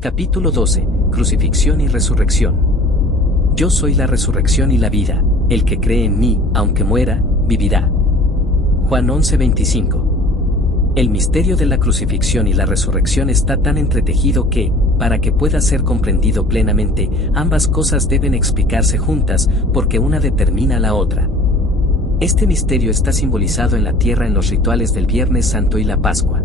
Capítulo 12. Crucifixión y resurrección. Yo soy la resurrección y la vida, el que cree en mí, aunque muera, vivirá. Juan 11:25. El misterio de la crucifixión y la resurrección está tan entretejido que, para que pueda ser comprendido plenamente, ambas cosas deben explicarse juntas, porque una determina la otra. Este misterio está simbolizado en la tierra en los rituales del Viernes Santo y la Pascua.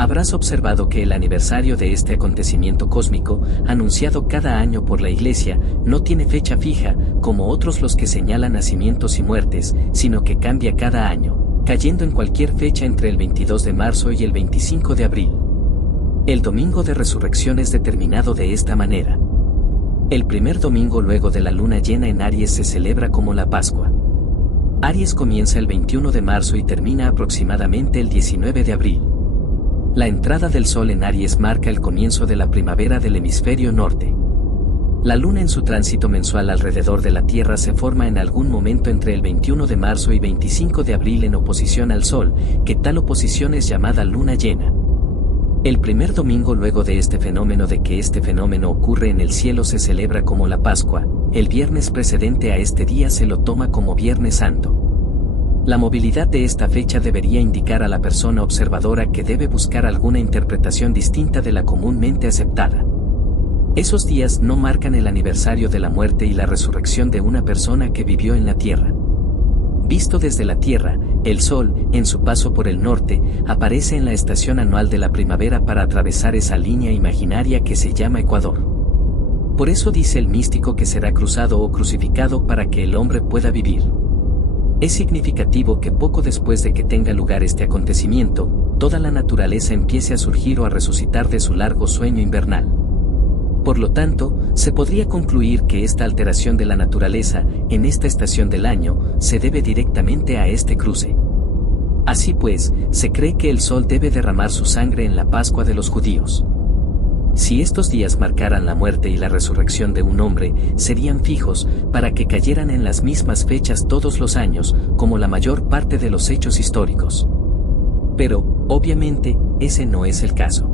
Habrás observado que el aniversario de este acontecimiento cósmico, anunciado cada año por la Iglesia, no tiene fecha fija, como otros los que señalan nacimientos y muertes, sino que cambia cada año, cayendo en cualquier fecha entre el 22 de marzo y el 25 de abril. El domingo de resurrección es determinado de esta manera. El primer domingo luego de la luna llena en Aries se celebra como la Pascua. Aries comienza el 21 de marzo y termina aproximadamente el 19 de abril. La entrada del Sol en Aries marca el comienzo de la primavera del hemisferio norte. La Luna en su tránsito mensual alrededor de la Tierra se forma en algún momento entre el 21 de marzo y 25 de abril en oposición al Sol, que tal oposición es llamada luna llena. El primer domingo luego de este fenómeno ocurre en el cielo se celebra como la Pascua, el viernes precedente a este día se lo toma como Viernes Santo. La movilidad de esta fecha debería indicar a la persona observadora que debe buscar alguna interpretación distinta de la comúnmente aceptada. Esos días no marcan el aniversario de la muerte y la resurrección de una persona que vivió en la Tierra. Visto desde la Tierra, el Sol, en su paso por el norte, aparece en la estación anual de la primavera para atravesar esa línea imaginaria que se llama Ecuador. Por eso dice el místico que será cruzado o crucificado para que el hombre pueda vivir. Es significativo que poco después de que tenga lugar este acontecimiento, toda la naturaleza empiece a surgir o a resucitar de su largo sueño invernal. Por lo tanto, se podría concluir que esta alteración de la naturaleza, en esta estación del año, se debe directamente a este cruce. Así pues, se cree que el Sol debe derramar su sangre en la Pascua de los judíos. Si estos días marcaran la muerte y la resurrección de un hombre, serían fijos, para que cayeran en las mismas fechas todos los años, como la mayor parte de los hechos históricos. Pero, obviamente, ese no es el caso.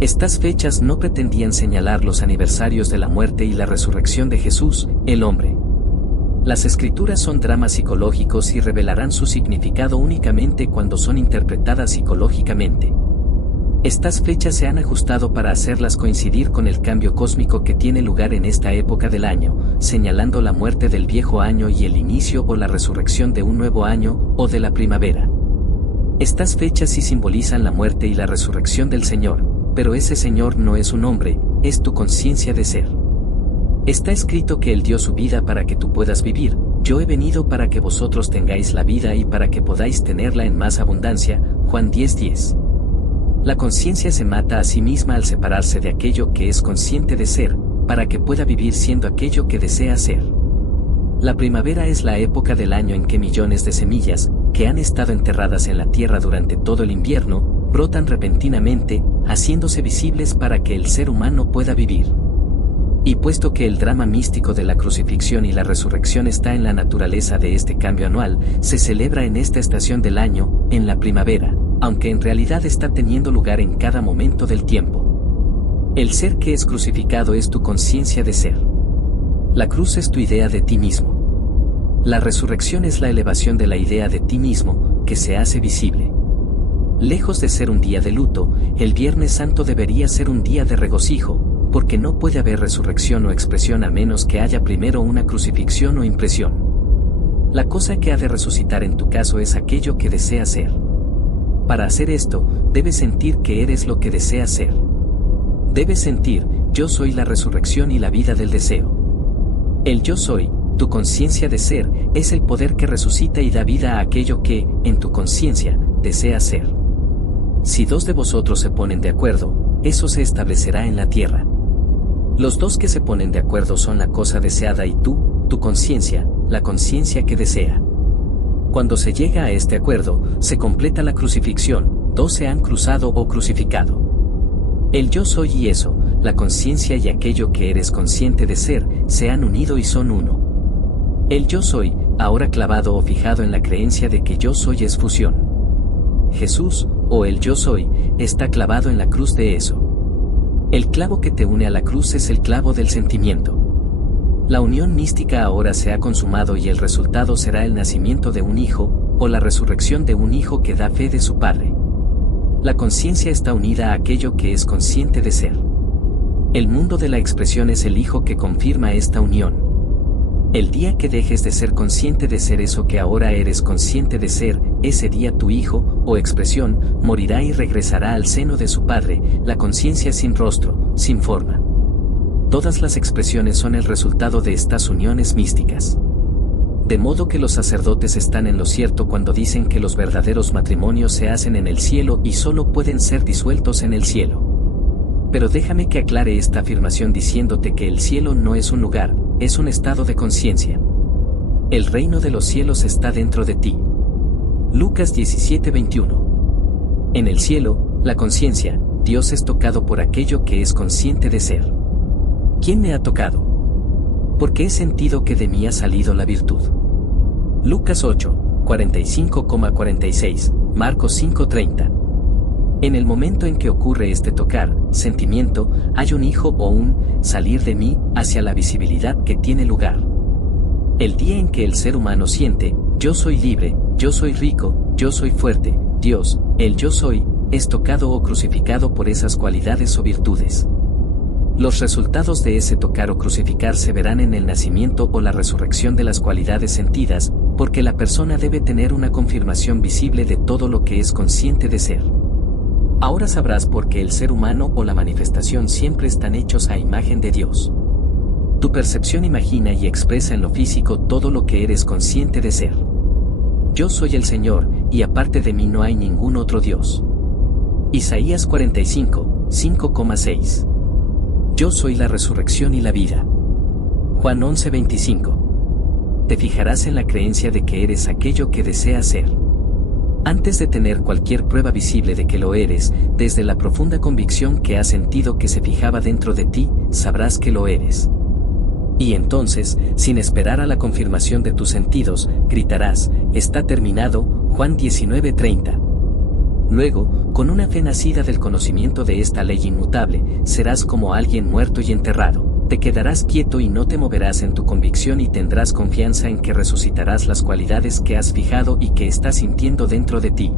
Estas fechas no pretendían señalar los aniversarios de la muerte y la resurrección de Jesús, el hombre. Las escrituras son dramas psicológicos y revelarán su significado únicamente cuando son interpretadas psicológicamente. Estas fechas se han ajustado para hacerlas coincidir con el cambio cósmico que tiene lugar en esta época del año, señalando la muerte del viejo año y el inicio o la resurrección de un nuevo año, o de la primavera. Estas fechas sí simbolizan la muerte y la resurrección del Señor, pero ese Señor no es un hombre, es tu conciencia de ser. Está escrito que Él dio su vida para que tú puedas vivir, yo he venido para que vosotros tengáis la vida y para que podáis tenerla en más abundancia, Juan 10:10. La conciencia se mata a sí misma al separarse de aquello que es consciente de ser, para que pueda vivir siendo aquello que desea ser. La primavera es la época del año en que millones de semillas, que han estado enterradas en la tierra durante todo el invierno, brotan repentinamente, haciéndose visibles para que el ser humano pueda vivir. Y puesto que el drama místico de la crucifixión y la resurrección está en la naturaleza de este cambio anual, se celebra en esta estación del año, en la primavera, aunque en realidad está teniendo lugar en cada momento del tiempo. El ser que es crucificado es tu conciencia de ser. La cruz es tu idea de ti mismo. La resurrección es la elevación de la idea de ti mismo, que se hace visible. Lejos de ser un día de luto, el Viernes Santo debería ser un día de regocijo, porque no puede haber resurrección o expresión a menos que haya primero una crucifixión o impresión. La cosa que ha de resucitar en tu caso es aquello que deseas ser. Para hacer esto, debes sentir que eres lo que deseas ser. Debes sentir, yo soy la resurrección y la vida del deseo. El yo soy, tu conciencia de ser, es el poder que resucita y da vida a aquello que, en tu conciencia, deseas ser. Si dos de vosotros se ponen de acuerdo, eso se establecerá en la tierra. Los dos que se ponen de acuerdo son la cosa deseada y tú, tu conciencia, la conciencia que desea. Cuando se llega a este acuerdo, se completa la crucifixión, dos se han cruzado o crucificado. El yo soy y eso, la conciencia y aquello que eres consciente de ser, se han unido y son uno. El yo soy, ahora clavado o fijado en la creencia de que yo soy es fusión. Jesús, o el yo soy, está clavado en la cruz de eso. El clavo que te une a la cruz es el clavo del sentimiento. La unión mística ahora se ha consumado y el resultado será el nacimiento de un hijo, o la resurrección de un hijo que da fe de su padre. La conciencia está unida a aquello que es consciente de ser. El mundo de la expresión es el hijo que confirma esta unión. El día que dejes de ser consciente de ser eso que ahora eres consciente de ser, ese día tu hijo, o expresión, morirá y regresará al seno de su padre, la conciencia sin rostro, sin forma. Todas las expresiones son el resultado de estas uniones místicas. De modo que los sacerdotes están en lo cierto cuando dicen que los verdaderos matrimonios se hacen en el cielo y solo pueden ser disueltos en el cielo. Pero déjame que aclare esta afirmación diciéndote que el cielo no es un lugar, es un estado de conciencia. El reino de los cielos está dentro de ti. Lucas 17:21. En el cielo, la conciencia, Dios es tocado por aquello que es consciente de ser. ¿Quién me ha tocado? Porque he sentido que de mí ha salido la virtud. Lucas 8:45,46, Marcos 5:30. En el momento en que ocurre este tocar, sentimiento, hay un hijo o un salir de mí hacia la visibilidad que tiene lugar. El día en que el ser humano siente, yo soy libre, yo soy rico, yo soy fuerte, Dios, el yo soy, es tocado o crucificado por esas cualidades o virtudes. Los resultados de ese tocar o crucificar se verán en el nacimiento o la resurrección de las cualidades sentidas, porque la persona debe tener una confirmación visible de todo lo que es consciente de ser. Ahora sabrás por qué el ser humano o la manifestación siempre están hechos a imagen de Dios. Tu percepción imagina y expresa en lo físico todo lo que eres consciente de ser. Yo soy el Señor, y aparte de mí no hay ningún otro Dios. Isaías 45:5,6. Yo soy la resurrección y la vida. Juan 11:25. Te fijarás en la creencia de que eres aquello que deseas ser. Antes de tener cualquier prueba visible de que lo eres, desde la profunda convicción que has sentido que se fijaba dentro de ti, sabrás que lo eres. Y entonces, sin esperar a la confirmación de tus sentidos, gritarás, está terminado, Juan 19:30. Luego, con una fe nacida del conocimiento de esta ley inmutable, serás como alguien muerto y enterrado. Te quedarás quieto y no te moverás en tu convicción y tendrás confianza en que resucitarás las cualidades que has fijado y que estás sintiendo dentro de ti.